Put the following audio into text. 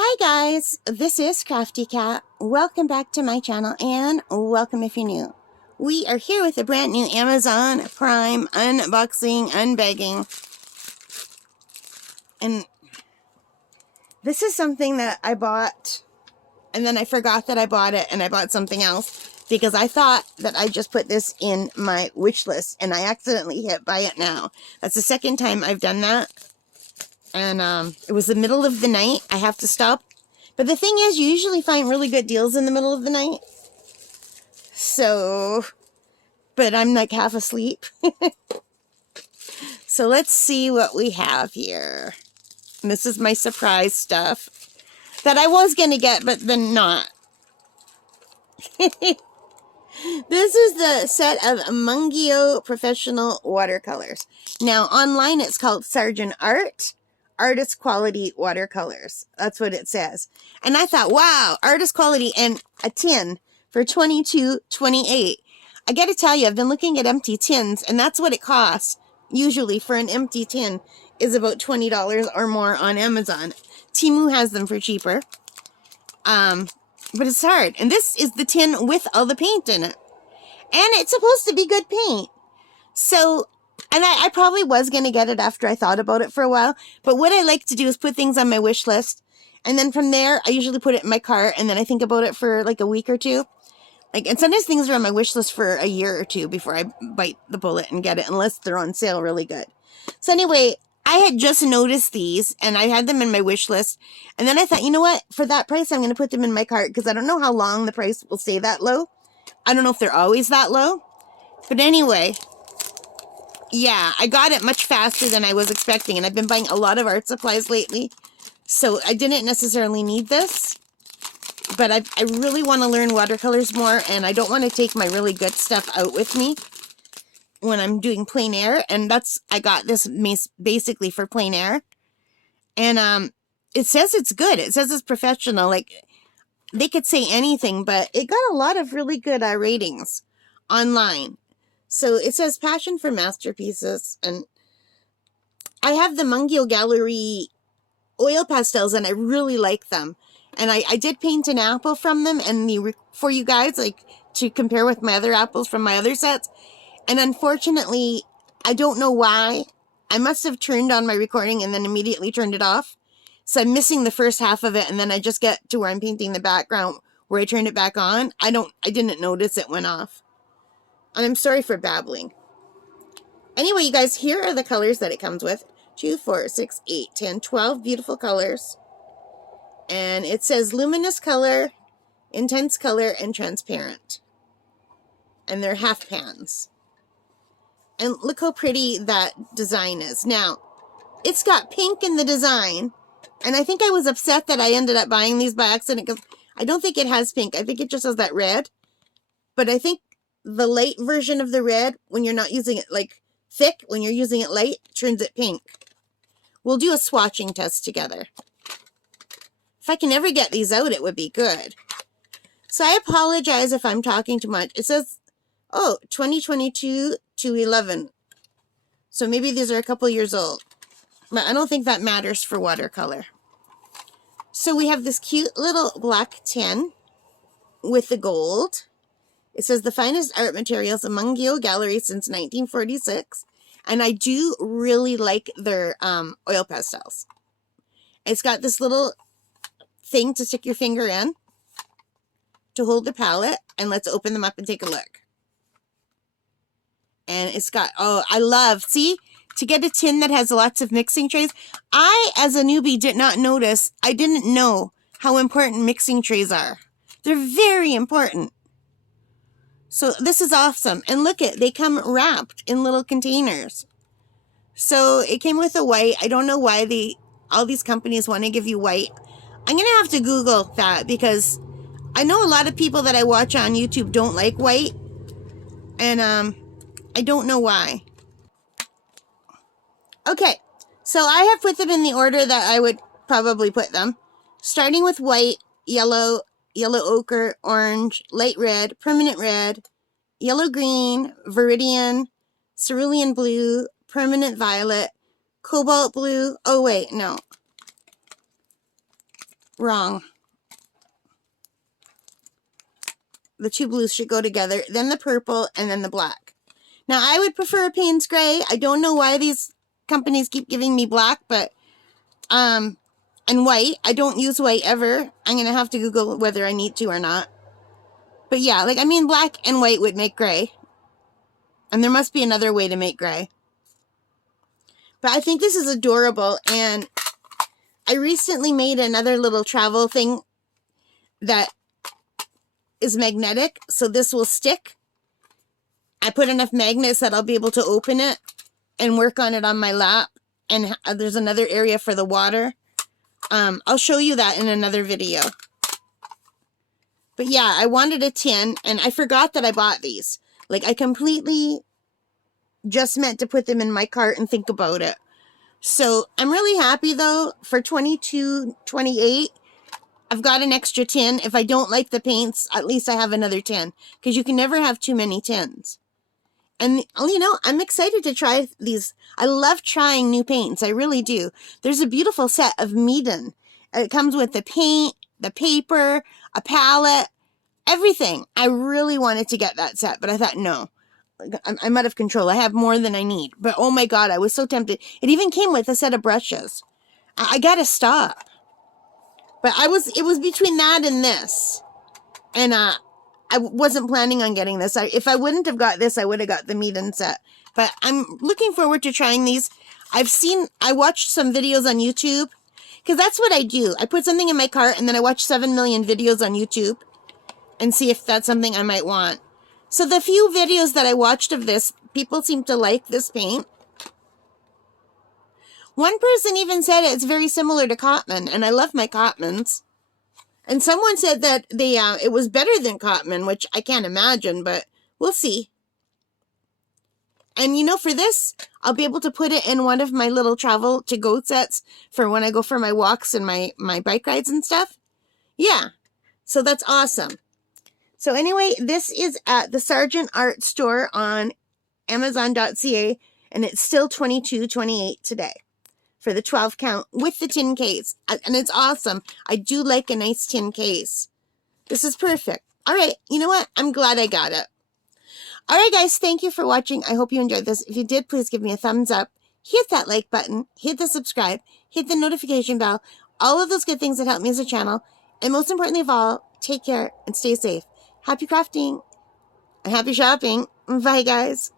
Hi guys, this is Crafty Cat. Welcome back to my channel and welcome if you're new. We are here with a brand new Amazon Prime unboxing, unbagging. And this is something that I bought and then I forgot that I bought it and I bought something else because I thought that I just put this in my wish list and I accidentally hit buy it now. That's the second time I've done that. And it was the middle of the night. I have to stop. But the thing is, you usually find really good deals in the middle of the night. So, but I'm like half asleep. So let's see what we have here. And this is my surprise stuff that I was going to get, but then not. This is the set of Mungyo Professional Watercolors. Now, online it's called Sargent Art. Artist quality watercolors. That's what it says. And I thought, wow, artist quality and a tin for $22.28. I got to tell you, I've been looking at empty tins, and that's what it costs. Usually for an empty tin is about $20 or more on Amazon. Temu has them for cheaper. But it's hard. And this is the tin with all the paint in it. And it's supposed to be good paint. So, and I probably was going to get it after I thought about it for a while. But what I like to do is put things on my wish list. And then from there, I usually put it in my cart. And then I think about it for like a week or two. And sometimes things are on my wish list for a year or two before I bite the bullet and get it. Unless they're on sale really good. So anyway, I had just noticed these. And I had them in my wish list. And then I thought, you know what? For that price, I'm going to put them in my cart. Because I don't know how long the price will stay that low. I don't know if they're always that low. But anyway, yeah, I got it much faster than I was expecting, and I've been buying a lot of art supplies lately, so I didn't necessarily need this, but I really want to learn watercolors more, and I don't want to take my really good stuff out with me when I'm doing plein air, and I got this basically for plein air, and it says it's good. It says it's professional. Like, they could say anything, but it got a lot of really good ratings online. So it says passion for masterpieces, and I have the Mungyo Gallery oil pastels, and I really like them. And I did paint an apple from them, and for you guys, like, to compare with my other apples from my other sets. And unfortunately, I don't know why. I must have turned on my recording and then immediately turned it off. So I'm missing the first half of it, and then I just get to where I'm painting the background where I turned it back on. I didn't notice it went off. And I'm sorry for babbling. Anyway, you guys, here are the colors that it comes with. 2, 4, 6, 8, 10, 12 beautiful colors. And it says luminous color, intense color, and transparent. And they're half pans. And look how pretty that design is. Now, it's got pink in the design. And I think I was upset that I ended up buying these by accident because I don't think it has pink. I think it just has that red. But I think the light version of the red, when you're not using it like thick, when you're using it light, turns it pink. We'll do a swatching test together. If I can ever get these out, it would be good. So I apologize if I'm talking too much. It says, oh, 2022 to 11. So maybe these are a couple years old. But I don't think that matters for watercolor. So we have this cute little black tin with the gold. It says the finest art materials of Mungyo Gallery since 1946. And I do really like their oil pastels. It's got this little thing to stick your finger in to hold the palette. And let's open them up and take a look. And it's got, oh, I love, see, to get a tin that has lots of mixing trays. I, as a newbie, did not notice, I didn't know how important mixing trays are. They're very important. So this is awesome. And look at, they come wrapped in little containers. So it came with a white. I don't know why all these companies want to give you white. I'm going to have to Google that because I know a lot of people that I watch on YouTube don't like white. And I don't know why. Okay, so I have put them in the order that I would probably put them. Starting with white, yellow, yellow ochre, orange, light red, permanent red, yellow green, viridian, cerulean blue, permanent violet, cobalt blue. Oh wait, no. wrong. The two blues should go together, then the purple, and then the black. Now, I would prefer a Payne's Gray. I don't know why these companies keep giving me black, but, and white. I don't use white ever. I'm going to have to Google whether I need to or not. But yeah, like, I mean, black and white would make gray. And there must be another way to make gray. But I think this is adorable, and I recently made another little travel thing that is magnetic, so this will stick. I put enough magnets that I'll be able to open it and work on it on my lap, and there's another area for the water. I'll show you that in another video. But yeah, I wanted a tin, and I forgot that I bought these. Like, I completely just meant to put them in my cart and think about it. So I'm really happy though. For $22.28, I've got an extra tin. If I don't like the paints, at least I have another tin, because you can never have too many tins. And you know, I'm excited to try these. I love trying new paints. I really do. There's a beautiful set of Meeden. It comes with the paint, the paper, a palette, everything. I really wanted to get that set, but I thought, no. I'm out of control. I have more than I need. But oh my God, I was so tempted. It even came with a set of brushes. I gotta stop. But it was between that and this. And I wasn't planning on getting this. If I wouldn't have got this, I would have got the Meeden set. But I'm looking forward to trying these. I watched some videos on YouTube. Because that's what I do. I put something in my cart and then I watch 7 million videos on YouTube. And see if that's something I might want. So the few videos that I watched of this, people seem to like this paint. One person even said it's very similar to Cotman, and I love my Cotmans. And someone said that it was better than Cotman, which I can't imagine, but we'll see. And you know, for this, I'll be able to put it in one of my little travel to-go sets for when I go for my walks and my bike rides and stuff. Yeah, so that's awesome. So anyway, this is at the Sargent Art store on Amazon.ca, and it's still $22.28 today for the 12 count with the tin case. And it's awesome. I do like a nice tin case. This is perfect. All right, you know what? I'm glad I got it. All right, guys, thank you for watching. I hope you enjoyed this. If you did, please give me a thumbs up. Hit that like button. Hit the subscribe. Hit the notification bell. All of those good things that help me as a channel. And most importantly of all, take care and stay safe. Happy crafting and happy shopping. Bye, guys.